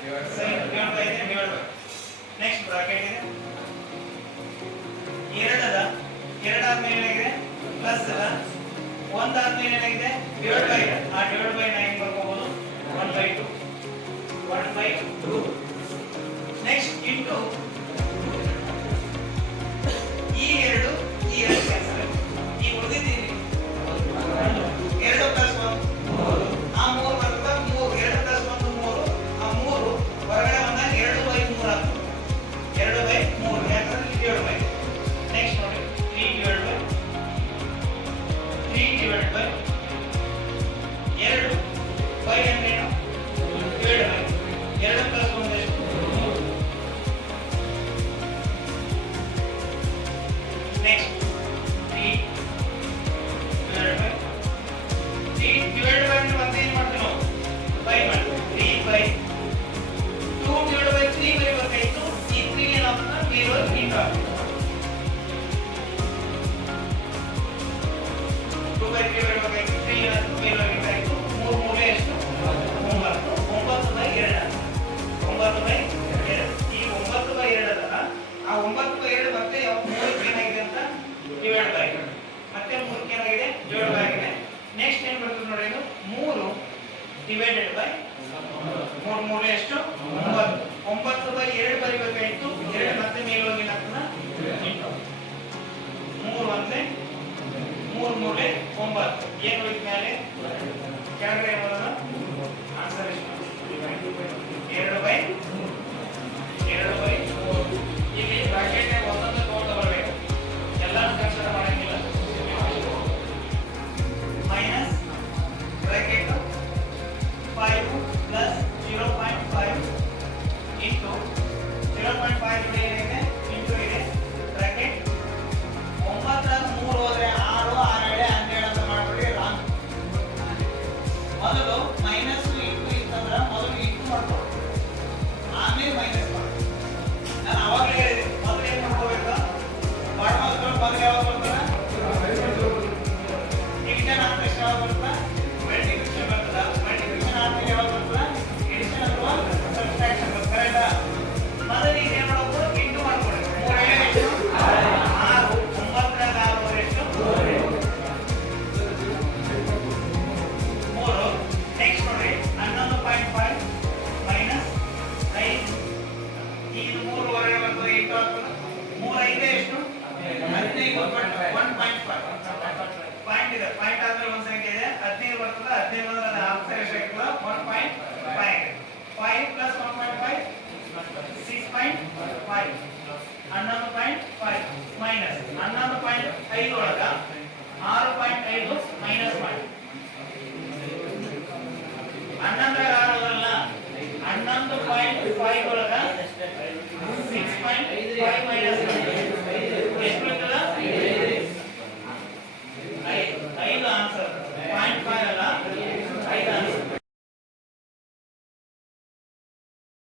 sin divide by ಇದೆ divide by next bracket ಇದೆ 2 ಅದ 2 ಆದ್ಮೇಲೆ ಏನಾಗಿದೆ ಪ್ಲಸ್ ಅದ 1 ಆದ್ಮೇಲೆ ಏನಾಗಿದೆ ಡಿವೈಡ್ ಬೈ ಇದೆ ಆ ಡಿವೈಡ್ ಬೈ ನ ಹೆಂಗ್ ಬರ್ಕೋಬಹುದು 1/2 ನೆಕ್ಸ್ಟ್ ಇಂಟು ಈ ಎರಡು ಕ್ಯಾನ್ಸಲ್ ಈ ಉಳಿದಿದ್ದೀರಿ 2 ಪ್ಲಸ್ 1 ಆ 3 ಬರ್ತದ 3 2 ಪ್ಲಸ್ 1 3 ಆ 3 ಹೊರಗಡೆ ಬಂದಾಗ 2/3 ಆಗ್ತದೆ 2/3 ಯಾಕಂದ್ರೆ ಡಿವೈಡ್ ಬೈ ನೆಕ್ಸ್ಟ್ ನೋಡಿ 3 ಡಿವೈಡ್ ಬೈ 2 ಬೈ ಅಂದ್ರೆ ಏನು ಡಿವೈಡ್ ಬೈ 2 ಪ್ಲಸ್ 1 ಎಷ್ಟು 3 ನೆಕ್ಸ್ಟ್ 3 ಡಿವೈಡ್ ಬೈ ಮತ್ತೆ ಏನು ಮಾಡ್ತೀವಿ ನಾವು ಬೈ ಮಾಡ್ತೀವಿ 3 ಬೈ 2 ಡಿವೈಡ್ ಬೈ 3 ಬರೀಬೇಕಾಯ್ತು ಈ 3 ಏನಾಗ್ತದೆ ಬೇರೆ ಇಂಟು ಆಗ್ತದೆ 2 ಬೈ 3 ಬರೀಬೇಕಾಯ್ತು 3 ಏನಾಗ್ತದೆ ಬೇರೆ ಬರೀಬೇಕಾಯ್ತು 3 ಮೂಲೆ ಎಷ್ಟು 9 9/2 ಈ 9/2 ಅದಲ್ಲ ಆ 9/2 ಮತ್ತೆ 3 ಏನಾಗಿದೆ ಅಂತ ಡಿವೈಡ್ ಬೈ ಮತ್ತೆ 3 ಏನಾಗಿದೆ ಡಿವೈಡ್ ಬೈ ಆಗಿದೆ ನೆಕ್ಸ್ಟ್ ಏನು ಬರ್ತದೆ ನೋಡಿ ಇದು 3 ಡಿವೈಡೆಡ್ ಬೈ 3 ಮೂಲೆ ಎಷ್ಟು 9/2 ಬರೀಬೇಕಾಯ್ತು 2 ಮತ್ತೆ ಮೇಲೆ ಹೋಗಿ ಏನಾಗ್ತದೆ ಇಂಟು 3 ಒಂದೇ 3 ಮೂಲೆ 9 ಏನು ಉಳಿದ ಮೇಲೆ ಕೆಳಗಡೆ ಬರೋಣ ಆನ್ಸರ್ ಎಷ್ಟು 2/3 ಇಲ್ಲಿ ಬ್ರಾಕೆಟ್ ನ ಒಂದೊಂದು ತಗೊಂಡು ಬರಬೇಕು ಎಲ್ಲಾನು ಕನ್ಸಿಡರ್ ಮಾಡಂಗಿಲ್ಲ ಮೈನಸ್ ಬ್ರಾಕೆಟ್ 5 ಪ್ಲಸ್ 0.5 ಇಂಟು 0.5 ಏನಿದೆ ಇಂಟು ಇದೆ ಬ್ರಾಕೆಟ್ 9 3 ಹೋದ್ರೆ 6 6 7 12 ಅಂತ ಮಾಡ್ಬಿಡಿ ರಾಂಗ್ ಮೊದಲು ಮೈನಸ್ ಇಂಟು ಇತ್ತಂದ್ರೆ ಮೊದಲು ಇಂಟು ಮಾಡ್ಕೊಳ್ಳಿ ಆಮೇಲೆ ಮೈನಸ್ ಮಾಡಿ ನಾನು ಅವಾಗಲೇ ಹೇಳಿದೆ ಮೊದಲು ಏನು ಮಾಡ್ಕೋಬೇಕು ಬಾಡ್ ಮಾರ್ಕ್ಗಳು ಮೊದಲು ಯಾವಾಗ ಬರ್ತಾರೆ ಡಿವಿಷನ್ ಆದ ತಕ್ಷಣ ಯಾವಾಗ ಬರ್ತದೆ ಮಲ್ಟಿಪ್ಲಿಕೇಶನ್ ಬರ್ತದೆ ಮಲ್ಟಿಪ್ಲಿಕೇಶನ್ ಆದ್ಮೇಲೆ ಯಾವಾಗ ಬರ್ತದೆ ಎಡಿಷನ್ ಅಥವಾ ಸಬ್ಟ್ರಾಕ್ಷನ್ ಬರ್ತದೆ ಕರೆಕ್ಟಾ ಮೊದಲು ಈಗ ಏನು ಮಾಡಬೇಕು ಇಂಟು ಮಾಡ್ಕೊಳ್ಳಿ 3 ಎಷ್ಟು 6 9 ರಾಗ 6 ಎಷ್ಟು 3 ನೆಕ್ಸ್ಟ್ ನೋಡಿ 11.5 ಮೈನಸ್ 5 ಇದು 3 ಹೊರಗೆ ಬರ್ತದೆ ಇಂಟು ಆಗ್ತದೆ 3 5 ಎಷ್ಟು 15 1.5 ಪಾಯಿಂಟ್ ಇದೆ ಪಾಯಿಂಟ್ ಆದ್ಮೇಲೆ ಒಂದು ಸಂಖ್ಯೆ ಇದೆ 15 ಬರ್ತದೆ 15 ಅಂದ್ರೆ ಅದು ಹಾಫ್ ಎಷ್ಟು ಆಗ್ತದೆ 1.5 5 ಪ್ಲಸ್ 1.5 6.5 11.5 ಮೈನಸ್ 11.5 ಒಳಗ 6.5 ಮೈನಸ್ ಮಾಡಿ 11 6 ಅಲ್ಲ 11.5 ಒಳಗ 6.5 ಮೈನಸ್ ಮಾಡಿ